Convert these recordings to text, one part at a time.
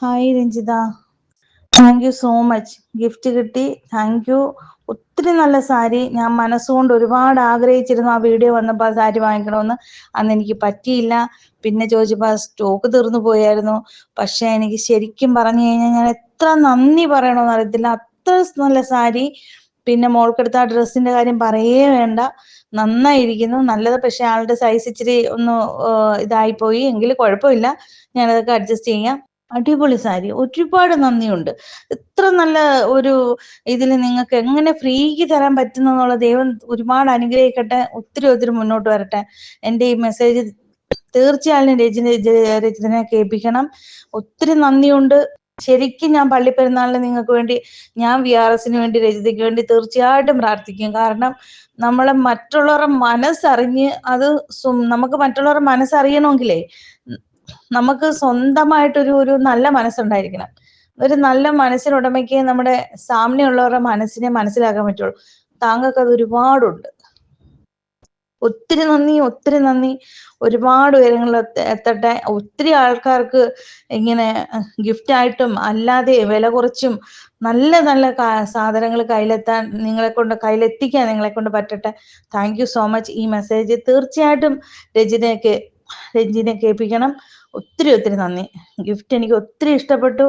Hi Ranjitha, thank you so much. Gift കിട്ടി, thank you. ഒത്തിരി നല്ല സാരി. ഞാൻ മനസ്സുകൊണ്ട് ഒരുപാട് ആഗ്രഹിച്ചിരുന്നു ആ വീഡിയോ വന്നപ്പോൾ ആ സാരി വാങ്ങിക്കണമെന്ന്. അന്ന് എനിക്ക് പറ്റിയില്ല. പിന്നെ ചോദിച്ചപ്പോൾ സ്റ്റോക്ക് തീർന്നു പോയായിരുന്നു. പക്ഷെ എനിക്ക് ശരിക്കും പറഞ്ഞു കഴിഞ്ഞാൽ ഞാൻ എത്ര നന്ദി പറയണമെന്ന് അറിയത്തില്ല. അത്ര നല്ല സാരി. പിന്നെ മോൾക്കെടുത്ത ആ ഡ്രസ്സിന്റെ കാര്യം പറയേ വേണ്ട, നന്നായിരിക്കുന്നു, നല്ലത്. പക്ഷെ ആളുടെ സൈസ് ഇച്ചിരി ഒന്ന് ഇതായിപ്പോയി, എങ്കിലും കുഴപ്പമില്ല, ഞാനതൊക്കെ അഡ്ജസ്റ്റ് ചെയ്യാം. അടിപൊളി സാരി, ഒരുപാട് നന്ദിയുണ്ട്. ഇത്ര നല്ല ഒരു ഇതിൽ നിങ്ങൾക്ക് എങ്ങനെ ഫ്രീക്ക് തരാൻ പറ്റുന്നുള്ള ദൈവം ഒരുപാട് അനുഗ്രഹിക്കട്ടെ. ഒത്തിരി മുന്നോട്ട് വരട്ടെ. എൻ്റെ ഈ മെസ്സേജ് തീർച്ചയായും രചിതനെ കേൾപ്പിക്കണം. ഒത്തിരി നന്ദിയുണ്ട്. ശരിക്കും ഞാൻ പള്ളിപ്പെരുന്നാളിന് നിങ്ങൾക്ക് വേണ്ടി, ഞാൻ VRS വേണ്ടി, രചിതയ്ക്ക് വേണ്ടി തീർച്ചയായിട്ടും പ്രാർത്ഥിക്കും. കാരണം നമ്മളെ മറ്റുള്ളവരുടെ മനസ്സറിഞ്ഞ് അത് നമുക്ക് മറ്റുള്ളവരുടെ മനസ്സറിയണമെങ്കിലേ നമുക്ക് സ്വന്തമായിട്ടൊരു നല്ല മനസ്സുണ്ടായിരിക്കണം. ഒരു നല്ല മനസ്സിനുടമയ്ക്ക് നമ്മുടെ സാമ്യമുള്ളവരുടെ മനസ്സിനെ മനസ്സിലാക്കാൻ പറ്റുള്ളൂ. താങ്കൾക്ക് അത് ഒരുപാടുണ്ട്. ഒത്തിരി നന്ദി. ഒരുപാട് ഉയരങ്ങളിൽ എത്തട്ടെ. ഒത്തിരി ആൾക്കാർക്ക് ഇങ്ങനെ ഗിഫ്റ്റായിട്ടും അല്ലാതെ വില കുറച്ചും നല്ല സാധനങ്ങൾ കയ്യിലെത്തിക്കാൻ നിങ്ങളെ കൊണ്ട് പറ്റട്ടെ. Thank you so much. ഈ മെസ്സേജ് തീർച്ചയായിട്ടും രഞ്ജിനെ കേൾപ്പിക്കണം. ഒത്തിരി നന്ദി. ഗിഫ്റ്റ് എനിക്ക് ഒത്തിരി ഇഷ്ടപ്പെട്ടു.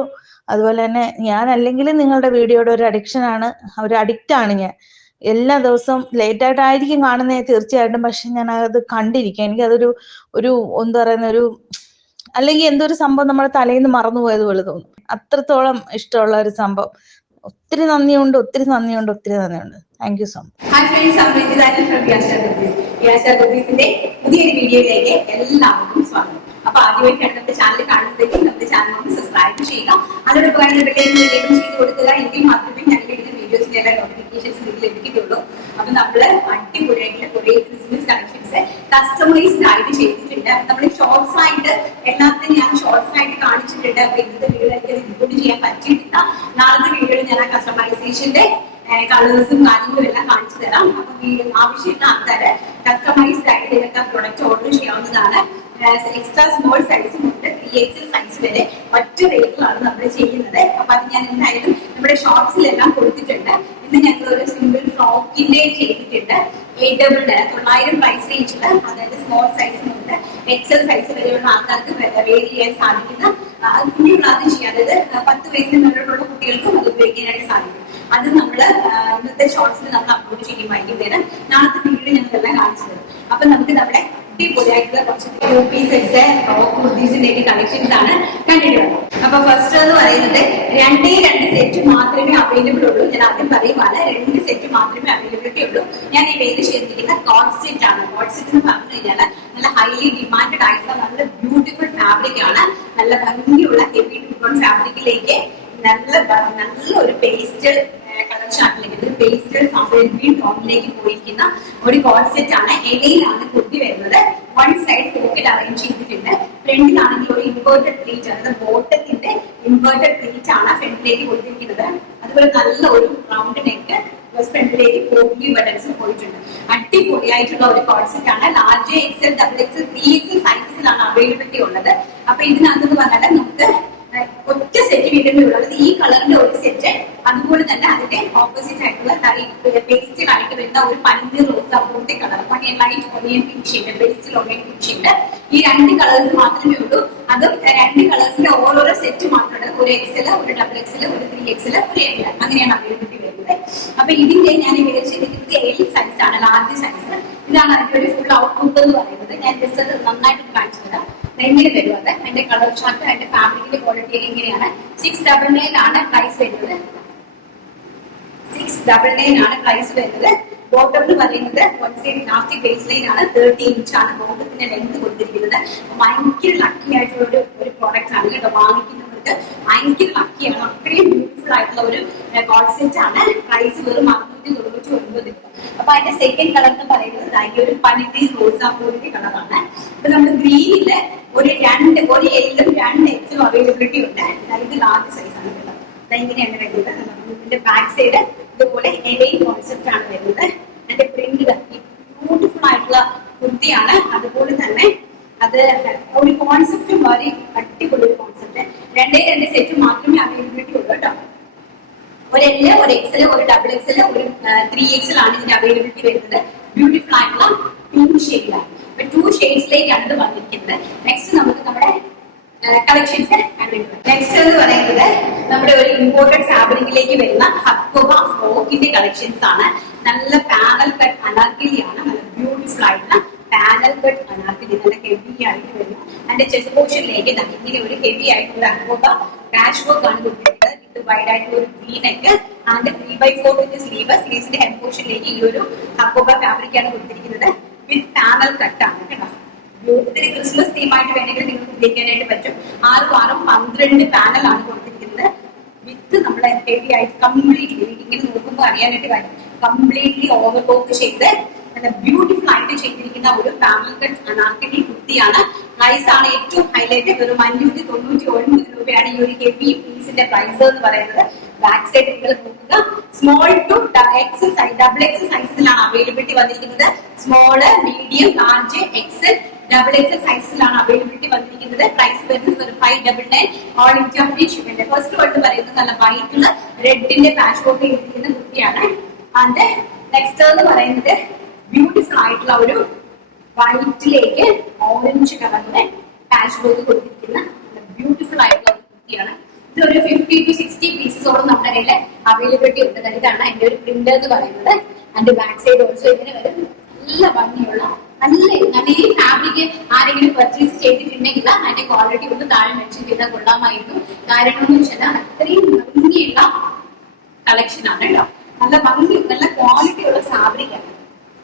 അതുപോലെ തന്നെ ഞാൻ അല്ലെങ്കിലും നിങ്ങളുടെ വീഡിയോയുടെ ഒരു അഡിക്റ്റാണ് ഞാൻ. എല്ലാ ദിവസവും ലേറ്റായിട്ടായിരിക്കും കാണുന്നത് തീർച്ചയായിട്ടും. പക്ഷെ ഞാൻ അത് കണ്ടിരിക്കാം. എനിക്കതൊരു എന്താ പറയുന്ന അല്ലെങ്കിൽ എന്തൊരു സംഭവം നമ്മുടെ തലയിൽ നിന്ന് മറന്നുപോയത് പോലെ തോന്നും. അത്രത്തോളം ഇഷ്ടമുള്ള ഒരു സംഭവം. ഒത്തിരി നന്ദിയുണ്ട്. Thank you so much. Hi friends, പുതിയൊരു വീഡിയോയിലേക്ക് എല്ലാവർക്കും സ്വാഗതം. അപ്പൊ ആദ്യമായിട്ടാണ് നമ്മുടെ ചാനൽ കാണുന്നതെങ്കിൽ നമ്മുടെ ചാനൽ ഒന്ന് സബ്സ്ക്രൈബ് ചെയ്യുക. അതോടൊപ്പം ചെയ്ത് കൊടുക്കുക. എങ്കിൽ മാത്രമേ ഞങ്ങൾ ഇടുന്ന വീഡിയോസിന്റെ എല്ലാ നോട്ടിഫിക്കേഷൻസ് നിങ്ങൾക്ക് ലഭിക്കത്തുള്ളൂ. അപ്പൊ നമ്മള് അടിപൊളിയായിട്ടുള്ള കുറെ ക്രിസ്മസ് കളക്ഷൻസ് കസ്റ്റമൈസ്ഡ് ആയിട്ട് ചെയ്തിട്ടുണ്ട്. നമ്മൾ ഷോർട്സ് ആയിട്ട് എല്ലാത്തിനും ഞാൻ ഷോർട്സ് ആയിട്ട് കാണിച്ചിട്ടുണ്ട്. അപ്പൊ ഇന്നത്തെ വീഡിയോ എനിക്ക് റിപ്പോർട്ട് ചെയ്യാൻ പറ്റിയിട്ടില്ല. നാളത്തെ വീഡിയോയിൽ ഞാൻ ആ കസ്റ്റമൈസേഷന്റെ കളേഴ്സും കാര്യങ്ങളും എല്ലാം കാണിച്ചു തരാം. അപ്പൊ ആവശ്യമുള്ള ആൾക്കാര് കസ്റ്റമൈസ്ഡ് ആയിട്ട് നിങ്ങൾക്ക് പ്രൊഡക്റ്റ് ഓർഡർ ചെയ്യാവുന്നതാണ്. എക്സ്ട്രാ സ്മോൾ സൈസും ഉണ്ട്, 3XL സൈസ് വരെ ഒറ്റ റേറ്റിലാണ് നമ്മൾ ചെയ്യുന്നത്. അപ്പൊ അത് ഞാൻ എന്തായാലും നമ്മുടെ ഷോപ്സിലെല്ലാം കൊടുത്തിട്ടുണ്ട്. ഇന്ന് ഞങ്ങൾ ഒരു സിംഗിൾ ഫ്രോക്കിന്റെ ചെയ്തിട്ടുണ്ട്. 900 പ്രൈസ് റേഞ്ചില്, അതായത് സ്മോൾ സൈസും ഉണ്ട്, XL സൈസ് വരെയുള്ള ആൾക്കാർക്ക് വേരി ചെയ്യാൻ സാധിക്കുന്ന കുഞ്ഞുങ്ങളത് ചെയ്യാം. അതായത് 10 വയസ്സിന് മുകളിലുള്ള കുട്ടികൾക്കും അത് ഉപയോഗിക്കാനായിട്ട് സാധിക്കും. അത് നമ്മള് ഇന്നത്തെ ഷോർട്സിൽ നമ്മൾ അപ്ലോഡ് ചെയ്യും വൈകുന്നേരം. നാളത്തെ വീഡിയോ ഞങ്ങളെല്ലാം കാണിച്ചു തരും. അപ്പൊ നമുക്ക് നമ്മുടെ അടിപൊളിയായിട്ടുള്ള കുറച്ച് കുർത്തീസിന്റെ കളക്ഷൻസ് ആണ് കണ്ടിട്ടുള്ളത്. അപ്പൊ ഫസ്റ്റ് എന്ന് പറയുന്നത് 2 സെറ്റ് മാത്രമേ അവൈലബിൾ ഉള്ളൂ. ഞാൻ ആദ്യം പറയുവാണ്, 2 സെറ്റ് മാത്രമേ അവൈലബിലിറ്റി ഉള്ളൂ. ഞാൻ ഈ വേദി ചെയ്തിരിക്കുന്ന കോട്ട് സെറ്റ് ആണ്. കോട്ട് സെറ്റ് എന്ന് പറഞ്ഞു കഴിഞ്ഞാൽ നല്ല ഹൈലി ഡിമാൻഡഡ് ആയിട്ടുള്ള നല്ല ബ്യൂട്ടിഫുൾ ഫാബ്രിക് ആണ്. നല്ല ഭംഗിയുള്ള ഹെവി ഡ്യൂൺ ഫാബ്രിക്കിലേക്ക് നല്ല ഒരു പേസ്റ്റൽ കളർ ചാർട്ടിലേക്ക്, ഒരു പേസ്റ്റൽ ഗ്രീൻ ടോണിലേക്ക് പോയിരിക്കുന്ന ഒരു കോട്ട് സെറ്റ് ആണ്. ഇടയിലാണ് കുർത്തി വരുന്നത്. വൺ സൈഡ് പോക്കറ്റ് അറേഞ്ച് ചെയ്തിട്ടുണ്ട്. ഫ്രണ്ടിലാണെങ്കിൽ ഒരു ഇൻവേർട്ടഡ് പ്ലീറ്റ്, അതായത് ബോട്ടത്തിന്റെ ഇൻവേർട്ടഡ് പ്ലീറ്റ് ആണ് ഫ്രണ്ടിലേക്ക് കൊടുത്തിരിക്കുന്നത്. അതുപോലെ നല്ല ഒരു റൗണ്ട് നെക്ക് ഫ്രണ്ടിലേക്ക് പോക്കി ബട്ടൺസ് പോയിട്ടുണ്ട്. അടിപൊളിയായിട്ടുള്ള ഒരു കോട്ട് സെറ്റ് ആണ്. ലാർജ് XL, XXL, 3XL സൈസസിലാണ് അവൈലബിലിറ്റി ഉള്ളത്. അപ്പൊ ഇതിനകത്ത് പറഞ്ഞാൽ നമുക്ക് ഒറ്റ സെറ്റ് വീണ്ടും ഉള്ളത് ഈ കളറിന്റെ ഒരു സെറ്റ്, അതുപോലെ തന്നെ അതിന്റെ ഓപ്പോസിറ്റ് ആയിട്ടുള്ള പേസ്റ്റിലായിട്ട് വരുന്ന ഒരു പനീർ റോസ പോലത്തെ colour, light onion pink shade, പേസ്റ്റിൽ ഒണിയൻ പിങ്ക് ഷെയ്ഡ്. ഈ 2 കളേഴ്സ് മാത്രമേ ഉള്ളൂ. അതും 2 കളേഴ്സിന്റെ ഓരോരോ സെറ്റ് മാത്രമാണ്. ഒരു XL, ഒരു XXL, ഒരു 3XL, ഒരു L, അങ്ങനെയാണ് അവൈലബിലിറ്റി വരുന്നത്. അപ്പൊ ഇതിന്റെ ഞാൻ ചെയ്തിരിക്കുന്നത് L സൈസ് ആണ്, ലാർജ് സൈസ്. ഇതാണ് അതിന്റെ ഒരു ഫുൾ ഔട്ട്പുട്ട് എന്ന് പറയുന്നത്. ഞാൻ ജസ്റ്റ് അത് നന്നായിട്ട് കാണിച്ചു തരാം. എങ്ങനെ വരും അത്, അതിന്റെ കളർ ചാർട്ട്, അതിന്റെ ഫാബ്രിക്കിന്റെ ക്വാളിറ്റി എങ്ങനെയാണ്. 699 ആണ് പ്രൈസ് വരുന്നത്. 699 ആണ് പ്രൈസ് വരുന്നത്. ബോട്ടം എന്ന് പറയുന്നത് one side elastic base line ആണ്. 30 ഇഞ്ച് ആണ് ബോട്ടത്തിന്റെ ലെങ്ത് കൊടുത്തിരിക്കുന്നത്. ഭയങ്കര ലക്കി ആയിട്ടുള്ള ഒരു പ്രോഡക്റ്റ് ആണ് കേട്ടോ. വാങ്ങിക്കുന്നവർക്ക് ഭയങ്കര ലക്കിയാണ്. അത്രയും ബ്യൂട്ടിഫുൾ ആയിട്ടുള്ള ഒരു കോട്ട് സെറ്റ് ആണ്. പ്രൈസ് വെറും 699. അപ്പൊ അതിന്റെ സെക്കൻഡ് കളർ എന്ന് പറയുന്നത് ഒരു പനിറ്റി റോസാപ്പൂവിന്റെ കളറാണ്. അപ്പൊ നമ്മൾ ഗ്രീനില് ഒരു L-ഉം 2 XL അവൈലബിലിറ്റി ഉണ്ട്. ഇത് ലാർജ് സൈസ് ആണ് കേട്ടോ. ഇങ്ങനെയാണ് വരുന്നത്. ഇതിന്റെ ബാക്ക് സൈഡ് ഇതുപോലെ കോൺസെപ്റ്റ് ആണ് വരുന്നത്. അതിന്റെ പ്രിന്റ് ബ്യൂട്ടിഫുൾ ആയിട്ടുള്ള കുർത്തിയാണ്. അതുപോലെ തന്നെ അത് ഒരു കോൺസെപ്റ്റും വളരെ അടിപൊളി ഒരു കോൺസെപ്റ്റ്. 2 രണ്ട് സെറ്റ് മാത്രമേ അവൈലബിലിറ്റി ഉള്ളൂ കേട്ടോ. ഒരു L, ഒരു XL, ഒരു XXL, ഒരു 3XL ആണ് ഇതിന്റെ അവൈലബിലിറ്റി വരുന്നത്. ബ്യൂട്ടിഫുൾ ആയിട്ടുള്ള പിങ്ക് ഷെയ്ഡിലാണ്. 2 ഷെയ്ഡ്സിലേക്കാണ് ഇത് വന്നിരിക്കുന്നത്. നെക്സ്റ്റ് നമുക്ക് നമ്മുടെ കളക്ഷൻസ് കണ്ടിട്ടുണ്ട്. നെക്സ്റ്റ് എന്ന് പറയുന്നത് നമ്മുടെ ഒരു ഇമ്പോർട്ടഡ് ഫാബ്രിക്കിലേക്ക് വരുന്ന ഹക്കോബ ഫ്രോക്കിന്റെ കളക്ഷൻസ് ആണ്. നല്ല പാനൽ കട്ട് അനാർക്കലിയാണ്. നല്ല ബ്യൂട്ടിഫുൾ ആയിട്ടുള്ള പാനൽ കട്ട് അനാർക്കലി, നല്ല ഹെവി ആയിട്ട് വരുന്നു. അതിന്റെ ചെസ്റ്റ് പോർഷനിലേക്ക് ഇങ്ങനെ ഒരു ഹെവി ആയിട്ടുള്ള ഹക്കോബ പാച്ച് വർക്ക് ആണ് കൊടുത്തിരിക്കുന്നത്. ഇത് വൈഡ് ആയിട്ടുള്ള ഒരു വി നെക്ക് ആൻഡ് 3/4 സ്ലീവ്സിന്റെ ഹെഡ് പോർഷനിലേക്ക് ഈ ഒരു ഹക്കോബ ഫാബ്രിക് ആണ് കൊടുത്തിരിക്കുന്നത്. വിത്ത് പാനൽ കട്ട് ആണ് കേട്ടോ. ഇതിന് ക്രിസ്മസ് തീമായിട്ട് വേണമെങ്കിൽ നിങ്ങൾക്ക് ഉപയോഗിക്കാനായിട്ട് പറ്റും. 6 പാനലാണ് കൊടുത്തിരിക്കുന്നത്. വിത്ത് നമ്മുടെ ഹെവി ആയിട്ട് കംപ്ലീറ്റ്ലി ഇങ്ങനെ നോക്കുമ്പോൾ അറിയാനായിട്ട് കാര്യം കംപ്ലീറ്റ്ലി ഓവർലോക്ക് ചെയ്ത് നല്ല ബ്യൂട്ടിഫുൾ ആയിട്ട് ചെയ്തിരിക്കുന്ന ഒരു പാനൽ കട്ട് അനാർക്കലി കുർത്തിയാണ്. പ്രൈസ് ആണ് ഏറ്റവും ഹൈലൈറ്റ്. വെറും 599 രൂപയാണ് ഈ ഒരു ഹെവി പീസിന്റെ പ്രൈസ് എന്ന് പറയുന്നത്. ബാക്ക് സൈഡ് നിങ്ങൾ നോക്കുക. Small to XL size, XXL സൈസിലാണ് അവൈലബിലിറ്റി വന്നിരിക്കുന്നത്. Small, medium, large, XL, XXL സൈസിലാണ് അവൈലബിലിറ്റി വന്നിരിക്കുന്നത്. പ്രൈസ് വരുന്നത് 599 all India free shipping. First one പറയുന്നത് നല്ല വൈറ്റുള്ള റെഡിന്റെ പാച്ച് വർക്ക് ചെയ്തിരിക്കുന്ന കുർത്തിയാണ്. ആൻഡ് നെക്സ്റ്റ് എന്ന് പറയുന്നത് ബ്യൂട്ടിഫുൾ ആയിട്ടുള്ള ഒരു വൈറ്റിലേക്ക് ഓറഞ്ച് കളറിലെ പാച്ച് വർക്ക് കൊടുത്തിരിക്കുന്ന ബ്യൂട്ടിഫുൾ ആയിട്ടുള്ള ഒരു കുർത്തിയാണ്. ഇതൊരു 50 to 60 പീസസോളം നമ്മുടെ കയ്യിൽ അവൈലബിലിറ്റി ഉണ്ട്. ഇതാണ് അതിന്റെ ഒരു പ്രിന്റ് എന്ന് പറയുന്നത്. അതിന്റെ ബാക്ക് സൈഡ് ഓൾസോ ഇങ്ങനെ വരും. നല്ല ഭംഗിയുള്ള നല്ല ഈ ഫാബ്രിക് ആരെങ്കിലും പർച്ചേസ് ചെയ്തിട്ടുണ്ടെങ്കിൽ അതിന്റെ ക്വാളിറ്റി ഒന്ന് താഴെ മെൻഷൻ ചെയ്താൽ കൊള്ളാമായിരുന്നു. കാരണം എന്ന് വെച്ചാൽ അത്രയും ഭംഗിയുള്ള കളക്ഷൻ ആണ് കേട്ടോ. നല്ല ഭംഗി, നല്ല ക്വാളിറ്റി ഉള്ള ഫാബ്രിക് ആണ്.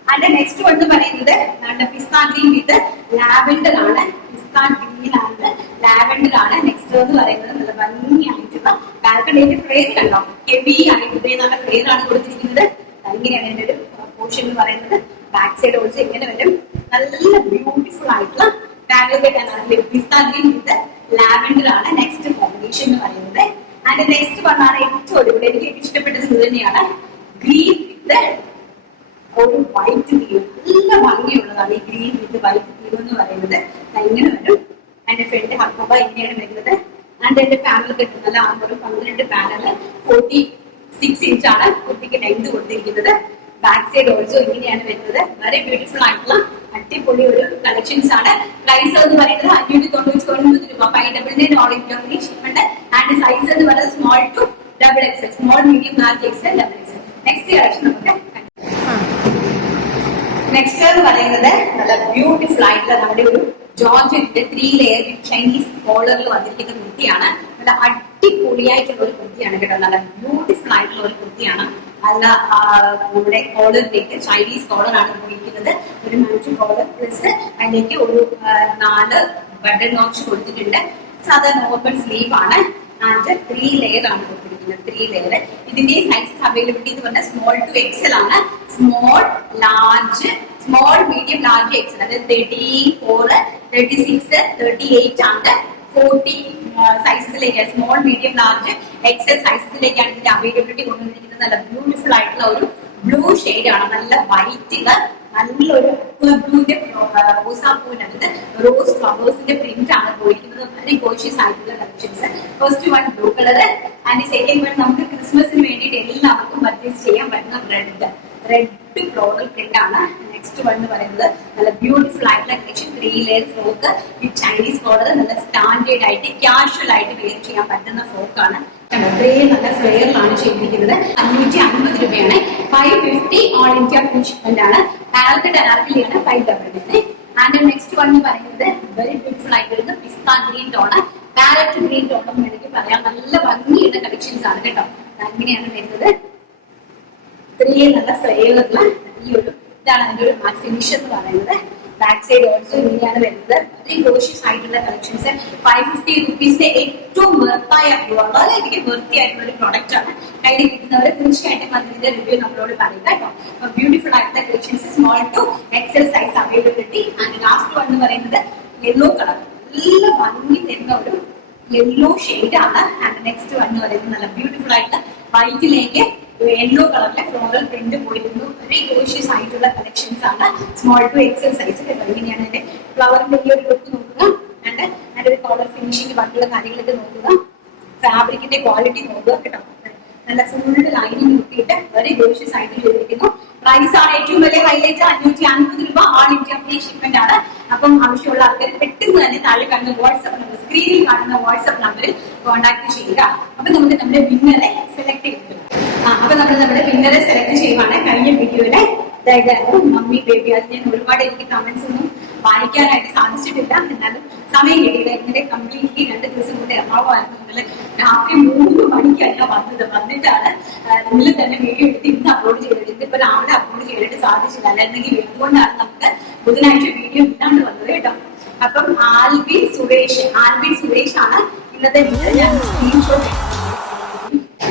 അതിന്റെ നെക്സ്റ്റ് വൺ എന്ന് പറയുന്നത് നമ്മുടെ പിസ്താ ഗ്രീൻ വിത്ത് ലാവെൻഡർ ആണ്. പിസ്താ ഗ്രീൻ ആണ്, ലാവെൻഡർ ആണ്. നെക്സ്റ്റ് എന്ന് പറയുന്നത് നല്ല ഭംഗിയായിട്ടുള്ള ബാൽക്കണിയുടെ ഫ്ലെയർ കണ്ടോ, ഹെവി ആയിട്ട് നല്ല ഫ്ലെയർ ആണ് കൊടുത്തിരിക്കുന്നത്. ഇങ്ങനെയാണ് ഇതിന്റെ ഒരു പോർഷൻ എന്ന് പറയുന്നത്. ബാക്ക് സൈഡ് ഓൾസോ ഇങ്ങനെ വരും. നല്ല ബ്യൂട്ടിഫുൾ ആയിട്ടുള്ള പിസ്താ ഗ്രീൻ വിത്ത് ലാവെൻഡർ ആണ് നെക്സ്റ്റ് കോമ്പിനേഷൻ എന്ന് പറയുന്നത്. ആൻഡ് നെക്സ്റ്റ് വണ്ണാണ് ഏറ്റവും അടിപൊളി, എനിക്ക് ഇഷ്ടപ്പെട്ടത് ഇത് തന്നെയാണ്. ഗ്രീൻ വിത്ത് ഒരു വൈറ്റ് തീം, നല്ല ഭംഗിയുള്ളതാണ് ഈ ഗ്രീൻ വിത്ത് വൈറ്റ് തീം എന്ന് പറയുന്നത്. ഇങ്ങനെ വരും. അതിന്റെ ഫ്രണ്ട് ഹക്കോബ ഇങ്ങനെയാണ് വരുന്നത്. ആൻഡ് എന്റെ പാനൽ കിട്ടുന്നത് 12 പാനല് 46 ഇഞ്ചാണ് കുർത്തിക്ക് ലെങ്ത് കൊടുത്തിരിക്കുന്നത്. ബാക്ക് സൈഡ് ഓൾസോ ഇങ്ങനെയാണ് വരുന്നത്. വളരെ ബ്യൂട്ടിഫുൾ ആയിട്ടുള്ള അടിപൊളി ഒരു കളക്ഷൻസ് ആണ്. പ്രൈസ് എന്ന് പറയുന്നത് 599 രൂപ. 599 all India free shipment. And size എന്ന് പറയുന്നത് small to XXL, small, medium, large, XL, XXL. Next collection നമുക്ക് നെക്സ്റ്റ് എന്ന് പറയുന്നത് നല്ല ബ്യൂട്ടിഫുൾ ആയിട്ടുള്ള നമ്മുടെ ഒരു ജോർജറ്റിന്റെ 3 ലെയർ ചൈനീസ് കോളറിൽ വന്നിരിക്കുന്ന കുർത്തിയാണ്. നല്ല അടിപൊളിയായിട്ടുള്ള ഒരു കുർത്തിയാണ് കേട്ടോ. നല്ല ബ്യൂട്ടിഫുൾ ആയിട്ടുള്ള ഒരു കുർത്തിയാണ്. നല്ല നമ്മുടെ കോളറിലേക്ക് ചൈനീസ് കോളറാണ് ഉപയോഗിക്കുന്നത്. ഒരു 5 കോളർ പ്ലസ് അതിലേക്ക് ഒരു 4 ബട്ടൺ നോച്ച് കൊടുത്തിട്ടുണ്ട്. സാധാരണ നോർമൽ സ്ലീവ് ആണ്. ആൻഡ് 3 ലെയർ ആണ് കൊടുത്തിരിക്കുന്നത്. 3 ലെയർ. ഇതിന്റെ സൈസസ് അവൈലബിലിറ്റി എന്ന് പറഞ്ഞാൽ സ്മോൾ ടു XL ആണ്. Small, large, small, medium, large, XL. അതായത് 34, 36, 38 ആണ് 40 സൈസസിലേക്ക്, സ്മോൾ, മീഡിയം, ലാർജ്, XL സൈസസിലേക്കാണ് ഇതിന്റെ അവൈലബിലിറ്റി കൊണ്ടുവന്നിരിക്കുന്നത്. നല്ല ബ്യൂട്ടിഫുൾ ആയിട്ടുള്ള ഒരു ബ്ലൂ ഷെയ്ഡ് ആണ്. നല്ല വൈറ്റില് നല്ലൊരു ബ്ലൂന്റെ റോസാപ്പൂവിനകത്ത് റോസ് ഫ്ലവേഴ്സിന്റെ പ്രിന്റ് ആണ് പോയിരിക്കുന്നത്. വളരെ ഗോഷ്യസ് ആയിട്ടുള്ള collections. First one blue colour and second one നമുക്ക് ക്രിസ്മസിന് വേണ്ടിയിട്ട് എല്ലാവർക്കും പർച്ചേസ് ചെയ്യാൻ പറ്റുന്ന റെഡ് ഫ്ലോറൽ പ്രിന്റ് ആണ്. നെക്സ്റ്റ് വൺ എന്ന് പറയുന്നത് നല്ല ബ്യൂട്ടിഫുൾ ആയിട്ടുള്ള കളക്ഷൻ. 3 ലെയർ ഫ്രോക്ക് വിത്ത് ചൈനീസ് കോളർ. നല്ല സ്റ്റാൻഡേർഡ് ആയിട്ട് കാഷ്വൽ ആയിട്ട് വെയർ ചെയ്യാൻ പറ്റുന്ന ഫ്രോക്കാണ്. അത്രയും നല്ല ഫ്ലെയറിലാണ് ചെയ്തിരിക്കുന്നത്. 550 രൂപയാണ്. 550 ഓൾ ഇന്ത്യ ഫ്രീ ഷിപ്മെന്റ് ആണ്. പാലക്കറ്റ് അനാർക്കലിയാണ് 599. ആൻഡ് നെക്സ്റ്റ് വൺ എന്ന് പറയുന്നത് വെരി ബ്യൂട്ടിഫുൾ ആയിട്ട് വരുന്ന പിസ്താ ഗ്രീൻ ടോണ്, പാരറ്റ് ഗ്രീൻ ടോണും വേണമെങ്കിൽ പറയാം. നല്ല ഭംഗിയുള്ള കളക്ഷൻസ് ആണ് കേട്ടോ. അങ്ങനെയാണ് വരുന്നത്. ഇത്രയും നല്ല ഫ്ലെയറുള്ള ഈ ഒരു ഇതാണ് അതിന്റെ ഒരു മാറ്റ് ഫിനിഷ് എന്ന് പറയുന്നത്. ബാക്ക് സൈഡ് ഓൾസോ ഇങ്ങനെയാണ് വരുന്നത്. വളരെ ഗോഷ്യസ് ആയിട്ടുള്ള കളക്ഷൻസ്. 550 റുപ്പീസിന്റെ ഏറ്റവും വെർത്തായ, വളരെയധികം വൃത്തിയായിട്ടുള്ള ഒരു പ്രോഡക്റ്റ് ആണ്. കയ്യിൽ കിട്ടുന്നവർ തീർച്ചയായിട്ടും അതിന്റെ റിവ്യൂ നമ്മളോട് പറയുക കേട്ടോ. ബ്യൂട്ടിഫുൾ ആയിട്ടുള്ള collections. Small to XL size availability. And last one എന്ന് പറയുന്നത് യെല്ലോ കളർ. നല്ല ഭംഗി തരുന്ന ഒരു യെല്ലോ ഷെയ്ഡ് ആണ്. ആൻഡ് നെക്സ്റ്റ് വൺ എന്ന് പറയുന്നത് നല്ല ബ്യൂട്ടിഫുൾ ആയിട്ട് വൈറ്റിലേക്ക് യെല്ലോ കളറിലെ ഫ്ലോറൽ പ്രിന്റ് പോയിരുന്നു. വളരെ ഗോഷ്യസ് ആയിട്ടുള്ള കളക്ഷൻസ് ആണ്. Small to XL size. ഇങ്ങനെയാണ് അതിന്റെ ഫ്ലവറിന്റെ ഈ ഒരു ലുക്ക് നോക്കുക. ആൻഡ് അതിന്റെ ഒരു കളർ ഫിനിഷിംഗ് ബാക്കിയുള്ള കാര്യങ്ങളൊക്കെ നോക്കുക. ഫാബ്രിക്കിന്റെ ക്വാളിറ്റി നോക്കുക കേട്ടോ. നല്ല ഫുൾ ലൈനിങ് നോക്കിയിട്ട് വെരി ഗോഷ്യസ് ആയിട്ട് ചെയ്തിരിക്കുന്നു. പ്രൈസ് ആണ് ഏറ്റവും വലിയ ഹൈലൈറ്റ്, 550 രൂപ. ഓൾ ഇന്ത്യ ഫ്രീ ഷിപ്മെന്റ് ആണ്. അപ്പം ആവശ്യമുള്ള ആൾക്കാർ പെട്ടെന്ന് തന്നെ താഴെ കാണുന്ന വാട്സ്ആപ്പ് നമ്പർ, സ്ക്രീനിൽ കാണുന്ന വാട്സ്ആപ്പ് നമ്പറിൽ കോൺടാക്ട് ചെയ്യുക. അപ്പൊ നമുക്ക് നമ്മുടെ വിന്നറെ സെലക്ട് ചെയ്തിട്ടുണ്ട്. അപ്പൊ നമ്മൾ നമ്മുടെ വിന്നറെ സെലക്ട് ചെയ്യുവാണ്. കഴിഞ്ഞ വീഡിയോയിലെ അതായത് മമ്മി ബേബി, അത് ഞാൻ ഒരുപാട് എനിക്ക് കമന്റ്സ് ഒന്നും വായിക്കാനായിട്ട് സാധിച്ചിട്ടില്ല, എന്നാലും സമയം കിട്ടിയില്ല. ഇന്നലെ കംപ്ലീറ്റ്ലി 2 ദിവസം കൊണ്ട് എറണാകുളമായിരുന്നു. ഇന്നലെ രാത്രി 3 മണിക്കല്ല വന്നിട്ടാണ് ഇന്നലെ തന്നെ വീഡിയോ എടുത്ത് ഇന്ന് അപ്ലോഡ് ചെയ്തത്. ഇതിപ്പോ രാവിലെ അപ്ലോഡ് ചെയ്തിട്ട് സാധിച്ചില്ല, അല്ലെങ്കിൽ എന്തുകൊണ്ടാണ് നമുക്ക് ബുധനാഴ്ച വീഡിയോ ഇല്ലാണ്ട് വന്നത് കേട്ടോ. അപ്പം ആൽബിൻ സുരേഷ് ആണ് ഇന്നത്തെ ഞാൻ സ്ക്രീൻഷോട്ട്.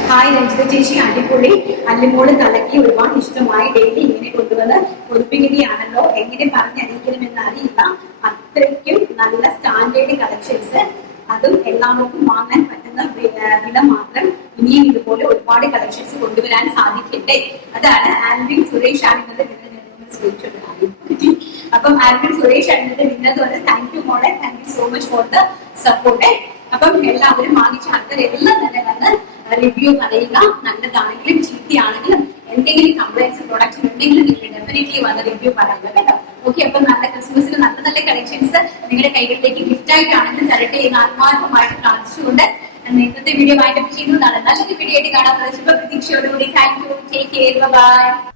ഹായ് രഞ്ജിത ചേച്ചി, അടിപൊളി. അല്ലിമോള് കലക്കി, ഒരുപാട് ഇഷ്ടമായി. ഡെയിലി ഇങ്ങനെ കൊണ്ടുവന്ന് പൊതുപ്പിക്കുകയാണല്ലോ, എങ്ങനെ പറഞ്ഞറിയിക്കണമെന്ന് അറിയില്ല. അത്രയ്ക്കും നല്ല സ്റ്റാൻഡേർഡ് കളക്ഷൻസ്, അതും എല്ലാവർക്കും വാങ്ങാൻ പറ്റുന്ന വില മാത്രം. ഇനിയും ഇതുപോലെ ഒരുപാട് കളക്ഷൻസ് കൊണ്ടുവരാൻ സാധിക്കട്ടെ. അതാണ് ആൽവിൻ സുരേഷ് ആണെന്നത്. അപ്പം ആൽവിൻ സുരേഷ് ആണെന്നത് വിന്നത് കൊണ്ട് താങ്ക് യു മോളെ, thank you so much for the support. അപ്പം എല്ലാവരും വാങ്ങിച്ച ആൾക്കാരെല്ലാം തന്നെ വന്ന് റിവ്യൂ പറയുക. നല്ലതാണെങ്കിലും ചീത്തയാണെങ്കിലും എന്തെങ്കിലും കംപ്ലൈൻസ് പ്രൊഡക്ട്സ് ഉണ്ടെങ്കിലും നിങ്ങൾ ഡെഫിനറ്റ്ലി വന്ന് റിവ്യൂ പറയുക കേട്ടോ. ഓക്കെ, അപ്പൊ നല്ല ക്രിസ്മസിന് നല്ല നല്ല കളക്ഷൻസ് നിങ്ങളുടെ കൈകളിലേക്ക് ഗിഫ്റ്റ് ആയിട്ടാണെങ്കിലും തരട്ടെ എന്ന് ആത്മാർത്ഥമായിട്ട് പ്രാർത്ഥിച്ചുകൊണ്ട് ഇന്നത്തെ വീഡിയോ വൈൻഡപ്പ് ചെയ്യുന്നതാണ്. നല്ലൊരു വീഡിയോ ആയിട്ട് കാണാൻ പ്രതീക്ഷയോടുകൂടി thank you, take care, by.